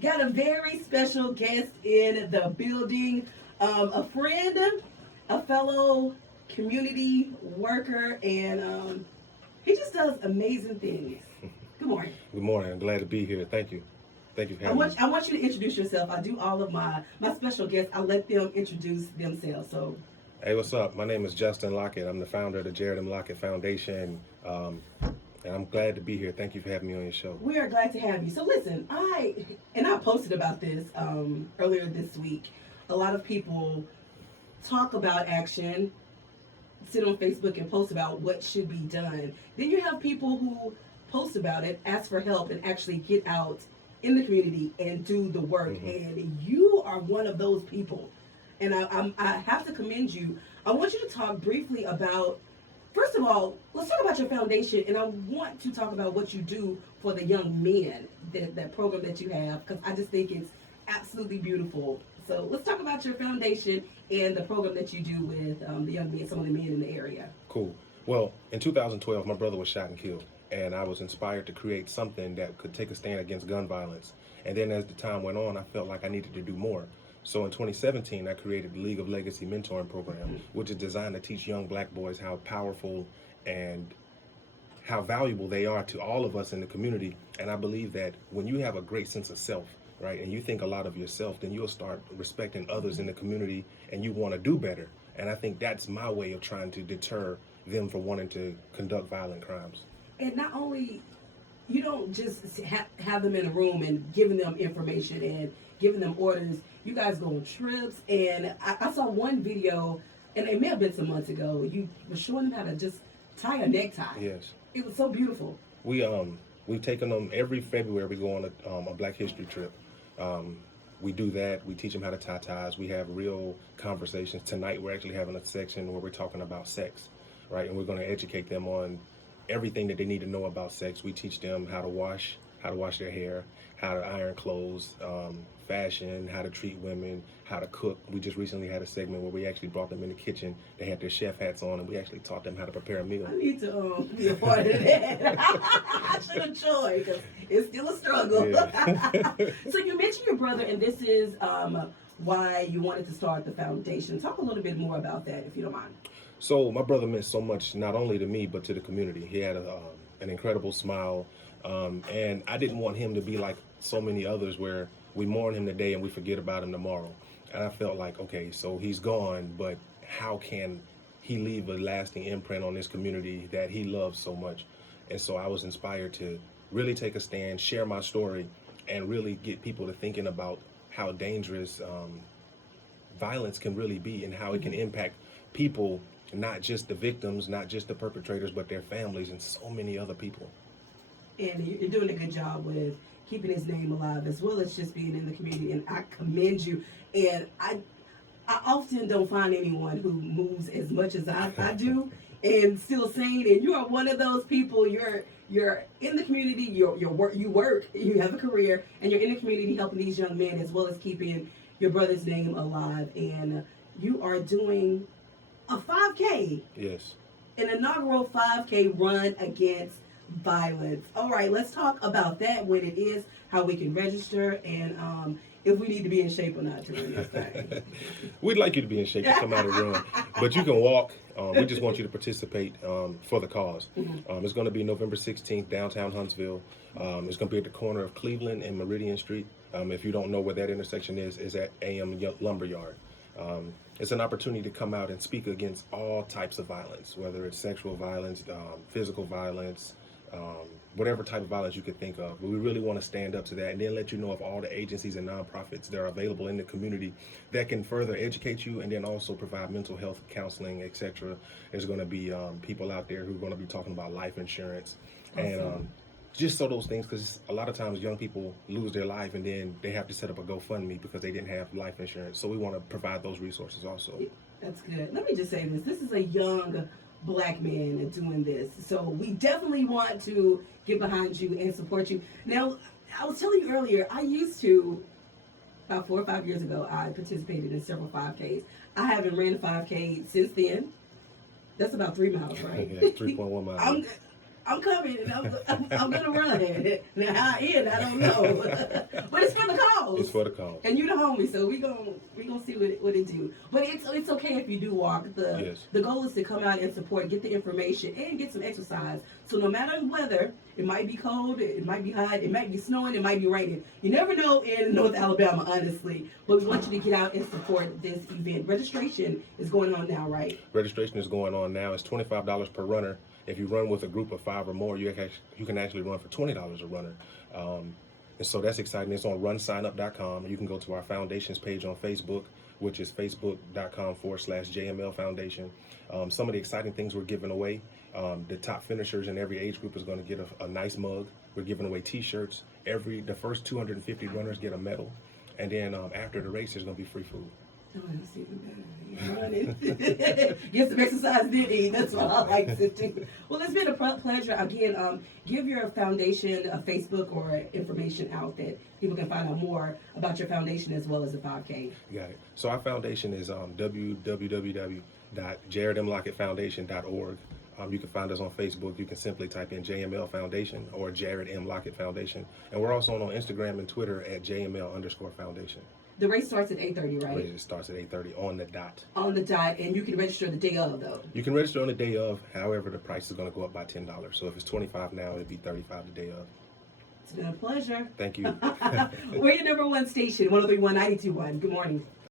Got a very special guest in the building. A friend, a fellow community worker, and he just does amazing things. Good morning. Good morning. I'm glad to be here. Thank you. Thank you for having me. I want you to introduce yourself. I do all of my special guests. I let them introduce themselves. So, Hey, what's up? My name is Justin Lockett. I'm the founder of the Jared M. Lockett Foundation, and I'm glad to be here. Thank you for having me on your show. we are glad to have you. So listen, I posted about this earlier this week. A lot of people talk about action, sit on Facebook and post about what should be done. Then you have people who post about it, ask for help, and actually get out in the community and do the work. And you are one of those people. And I have to commend you. I want you to talk briefly about, first of all, let's talk about your foundation. And I want to talk about what you do for the young men, that program that you have, because I just think it's absolutely beautiful. So let's talk about your foundation and the program that you do with the young men, some of the men in the area. Cool. Well, in 2012, my brother was shot and killed, and I was inspired to create something that could take a stand against gun violence. And then as the time went on, I felt like I needed to do more. So in 2017, I created the League of Legacy Mentoring Program, which is designed to teach young black boys how powerful and how valuable they are to all of us in the community. And I believe that when you have a great sense of self, right, and you think a lot of yourself, then you'll start respecting others in the community and you want to do better. And I think that's my way of trying to deter them from wanting to conduct violent crimes. And not only, you don't just have them in a room and giving them information and giving them orders. You guys go on trips, and I saw one video, and it may have been some months ago. You were showing them how to just tie a necktie. Yes. It was so beautiful. We've taken them every February. We go on a Black History trip. We do that. We teach them how to tie ties. We have real conversations. Tonight we're actually having a section where we're talking about sex, right? And we're going to educate them on everything that they need to know about sex. We teach them how to wash their hair, how to iron clothes, fashion, how to treat women, how to cook. We just recently had a segment where we actually brought them in the kitchen. They had their chef hats on, and we actually taught them how to prepare a meal. I need to be a part of that. I should enjoy, because it's still a struggle. Yeah. So you mentioned your brother, and this is why you wanted to start the foundation. Talk a little bit more about that, if you don't mind. So my brother meant so much, not only to me, but to the community. He had an incredible smile, and I didn't want him to be like so many others where we mourn him today and we forget about him tomorrow. And I felt like, okay, so he's gone, but how can he leave a lasting imprint on this community that he loves so much? And so I was inspired to really take a stand, share my story, and really get people to thinking about how dangerous violence can really be and how it can impact people, not just the victims, not just the perpetrators, but their families and so many other people. And you're doing a good job with keeping his name alive, as well as just being in the community. And I commend you. And I often don't find anyone who moves as much as I do and still sane. And you are one of those people. You're in the community. You work. You have a career, and you're in the community helping these young men, as well as keeping your brother's name alive. And you are doing a 5K. Yes. An inaugural 5K run against violence. All right, let's talk about that, when it is, how we can register, and if we need to be in shape or not to run this thing. We'd like you to be in shape to come out and run, but you can walk. We just want you to participate for the cause. It's going to be November 16th, downtown Huntsville. It's going to be at the corner of Cleveland and Meridian Street. If you don't know where that intersection is at AM Lumberyard. It's an opportunity to come out and speak against all types of violence, whether it's sexual violence, physical violence, whatever type of violence you could think of. But we really want to stand up to that and then let you know of all the agencies and nonprofits that are available in the community that can further educate you and then also provide mental health counseling, etc. There's going to be people out there who are going to be talking about life insurance. Awesome. And just so those things, because a lot of times young people lose their life and then they have to set up a GoFundMe because they didn't have life insurance. So we want to provide those resources also. That's good. Let me just say this. This is a young Black man doing this. So we definitely want to get behind you and support you. Now, I was telling you earlier, I used to, about 4 or 5 years ago, I participated in several 5Ks. I haven't ran a 5K since then. That's about 3 miles, right? Yeah, 3.1 miles. I'm coming, and I'm gonna run. Now how I end, I don't know. But it's for the It's for the cause. And you the homie, so we gonna see what it do. But it's okay if you do walk. The goal is to come out and support, get the information, and get some exercise. So no matter the weather, it might be cold, it might be hot, it might be snowing, it might be raining. You never know in North Alabama, honestly. But we want you to get out and support this event. Registration is going on now, right? Registration is going on now. It's $25 per runner. If you run with a group of 5 or more, you can actually run for $20 a runner. And so that's exciting. It's on runsignup.com. You can go to our foundations page on Facebook, which is facebook.com/JML Foundation. Some of the exciting things we're giving away. The top finishers in every age group is going to get a nice mug. We're giving away t-shirts. The first 250 runners get a medal. And then after the race, there's going to be free food. Oh, that's even better. Get some exercise, did eat. That's what I like to do. Well, it's been a pleasure. Again, give your foundation a Facebook or information out that people can find out more about your foundation as well as the 5K. Got it. So our foundation is www.jaredmlockettfoundation.org. You can find us on Facebook. You can simply type in JML Foundation or Jared M. Lockett Foundation. And we're also on Instagram and Twitter at JML_Foundation. The race starts at 8:30, right? It starts at 8:30 on the dot. On the dot, and you can register the day of, though. You can register on the day of. However, the price is going to go up by $10. So if it's $25 now, it'd be $35 the day of. It's been a pleasure. Thank you. We're your #1 station, 103.1 92.1. Good morning.